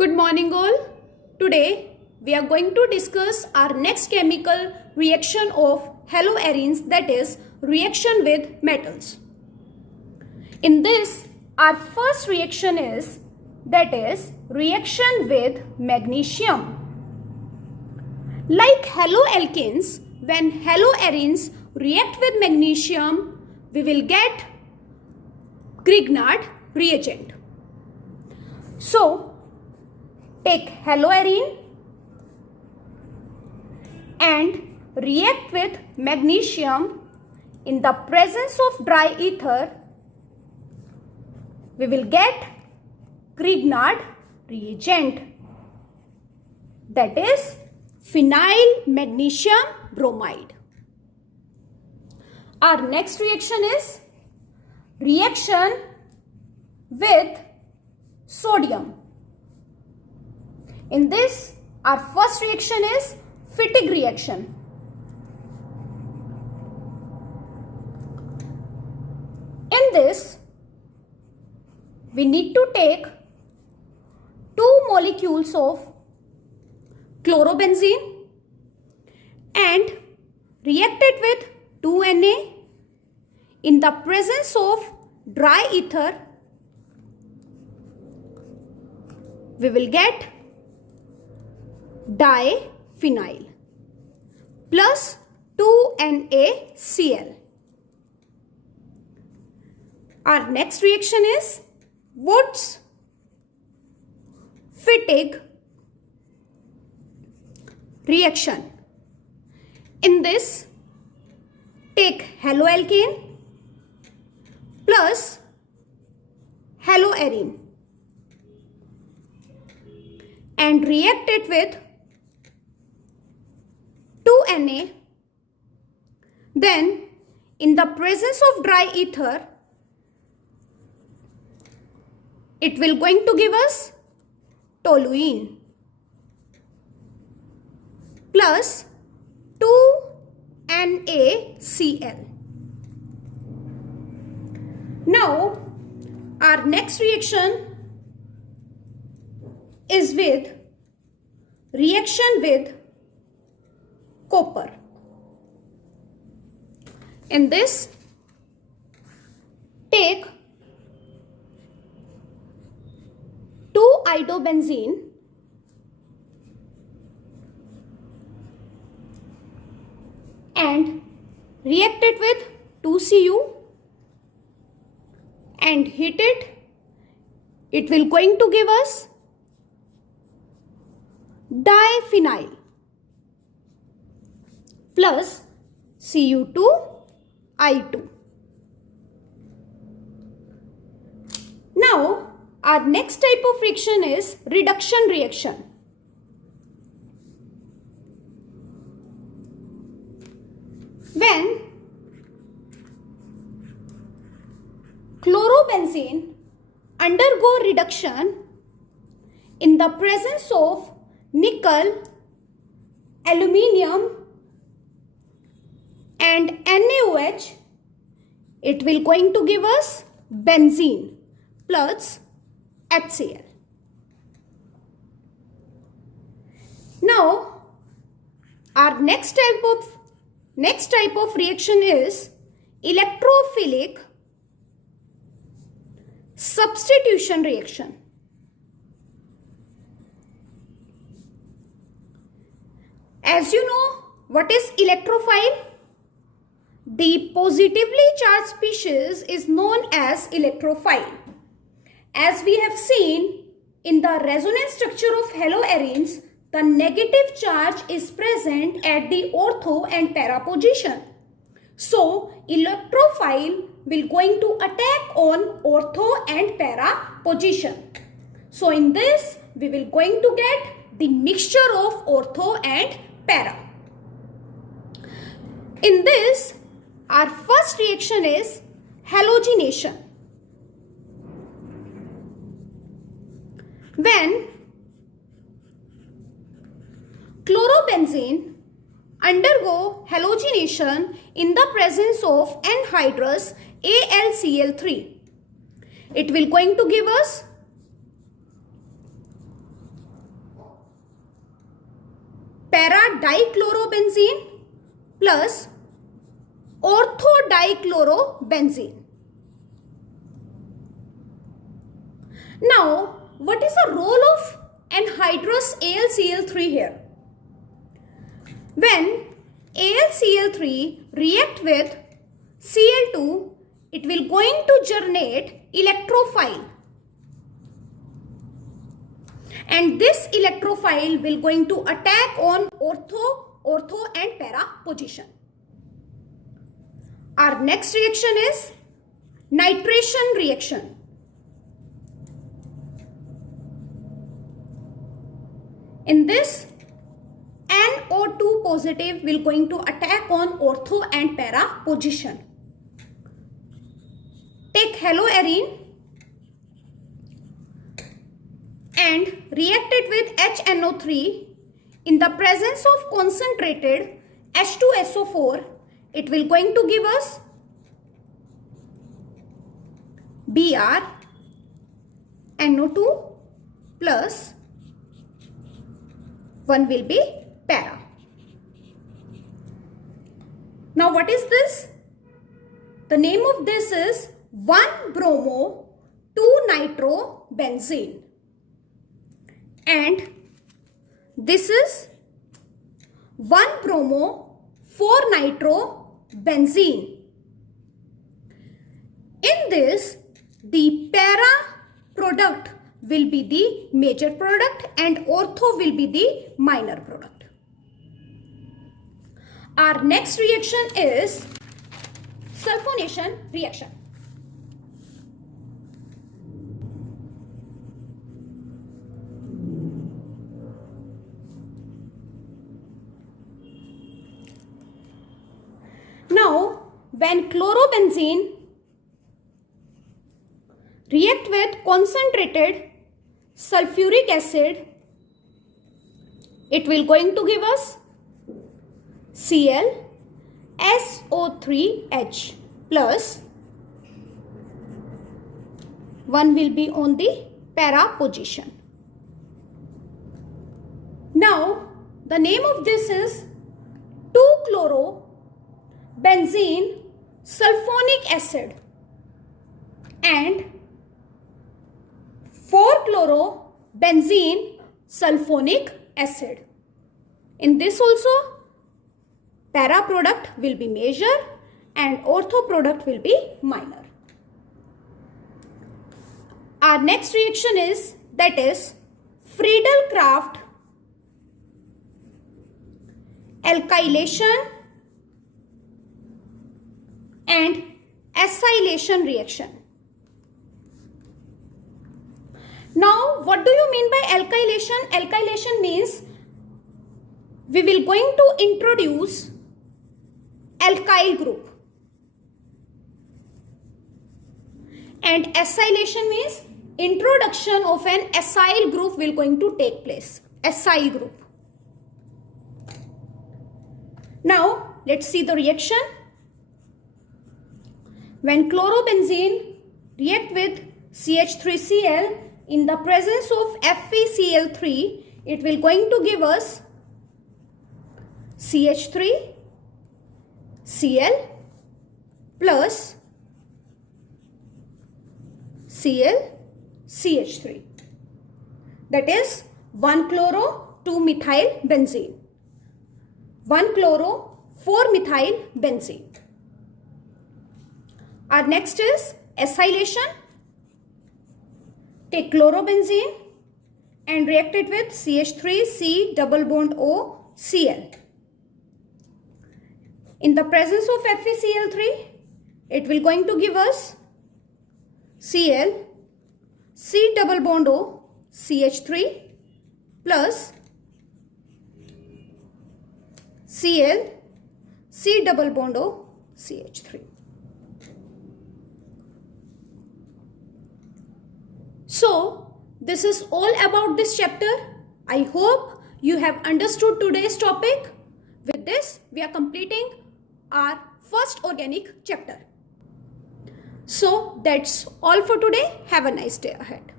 Good morning all. Today we are going to discuss our next chemical reaction of haloarenes, that is reaction with metals. In this our first reaction is reaction with magnesium. Like haloalkanes, when haloarenes react with magnesium, we will get Grignard reagent. So take haloarene and react with magnesium in the presence of dry ether, we will get Grignard reagent, that is phenyl magnesium bromide. Our next reaction is reaction with sodium. In this, our first reaction is Fittig reaction. In this, we need to take 2 molecules of chlorobenzene and react it with 2Na in the presence of dry ether. We will get diphenyl plus 2NaCl. Our next reaction is Wurtz Fittig reaction. In this, take haloalkane plus haloarene and react it with 2Na. Then in the presence of dry ether, it will going to give us toluene plus 2NaCl. Now our next reaction is with reaction with copper. In this, take 2-iodobenzene and react it with 2Cu and heat it. It will going to give us diphenyl plus Cu2I2. Now our next type of reaction is reduction reaction. When chlorobenzene undergo reduction in the presence of nickel, aluminium and NaOH, it will going to give us benzene plus HCl. Now our next type of reaction is electrophilic substitution reaction. As you know, what is electrophile? The positively charged species is known as electrophile. As we have seen in the resonance structure of haloarenes, the negative charge is present at the ortho and para position. So, electrophile will going to attack on ortho and para position. So, in this, we will going to get the mixture of ortho and para. In this, our first reaction is halogenation. When chlorobenzene undergo halogenation in the presence of anhydrous AlCl3, it will going to give us dichlorobenzene plus orthodichlorobenzene. Now, what is the role of anhydrous AlCl3 here? When AlCl3 react with Cl2, it will going to generate electrophile. And this electrophile will going to attack on ortho and para position. Our next reaction is nitration reaction. In this, NO2 positive will going to attack on ortho and para position. Take haloarine and react it with HNO3 in the presence of concentrated H2SO4. It will going to give us Br NO2 plus 1 will be para. Now what is this? The name of this is 1-bromo-2-nitrobenzene. And this is 1-bromo-4-nitrobenzene. In this, the para product will be the major product and ortho will be the minor product. Our next reaction is sulfonation reaction. Now, when chlorobenzene react with concentrated sulfuric acid, it will going to give us ClSO3H plus 1 will be on the para position. Now, the name of this is 2-chlorobenzene sulfonic acid and 4-chlorobenzene sulfonic acid. In this also, para product will be major and ortho product will be minor. Our next reaction is, that is Friedel-Crafts alkylation and acylation reaction. Now, what do you mean by alkylation? Alkylation means we will going to introduce alkyl group. And acylation means introduction of an acyl group will going to take place. Acyl group. Now, let's see the reaction. When chlorobenzene react with CH3Cl in the presence of FeCl3, it will going to give us CH3Cl plus ClCH3. That is 1-chloro-2-methyl-benzene. 1-chloro-4-methyl-benzene. Our next is acylation. Take chlorobenzene and react it with CH3C double bond O Cl. In the presence of FeCl3, it will going to give us Cl C double bond O CH3 plus Cl C double bond O CH3. So, this is all about this chapter. I hope you have understood today's topic. With this, we are completing our first organic chapter. So, that's all for today. Have a nice day ahead.